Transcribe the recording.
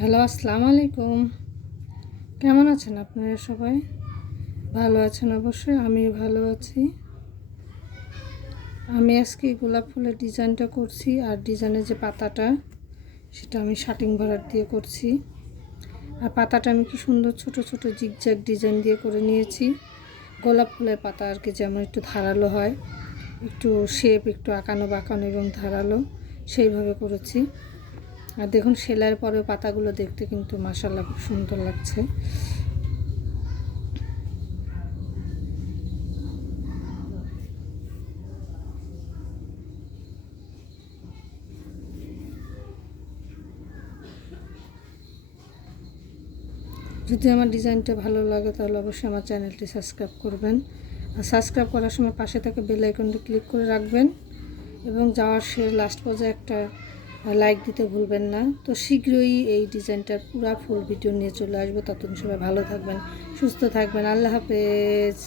Hello, আসসালামু আলাইকুম। কেমন আছেন আপনারা সবাই? ভালো আছেন অবশ্যই, আমিও ভালো আছি। আমি আজকে গোলাপ ফুলের ডিজাইনটা করছি, আর ডিজাইনের যে পাতাটা সেটা আমি শাটিং ভরাট দিয়ে করছি। আর পাতাটা আমি কি সুন্দর ছোট ছোট জিগজ্যাগ ডিজাইন দিয়ে করে নিয়েছি। গোলাপ ফুলের পাতা আর কি যেমন একটু ধারালো হয়, একটু শেপ একটু আঁকানো বাঁকানো এবং ধারালো, সেইভাবে করেছি। আর দেখুন সেলাইয়ের পরেও পাতাগুলো দেখতে কিন্তু মাশাআল্লাহ খুব সুন্দর লাগছে। যদি আমার ডিজাইনটা ভালো লাগে তাহলে অবশ্যই আমার চ্যানেলটি সাবস্ক্রাইব করবেন। আর সাবস্ক্রাইব করার সময় পাশে থেকে বেল আইকনটি ক্লিক করে রাখবেন এবং যাওয়ার লাস্ট পর্যায়ে একটা লাইক দিতে ভুলবেন না। তো শীঘ্রই এই ডিজাইনটার পুরো ফুল ভিডিও নিয়ে চলে আসবো। ততদিন সবাই ভালো থাকবেন, সুস্থ থাকবেন। আল্লাহ হাফেজ।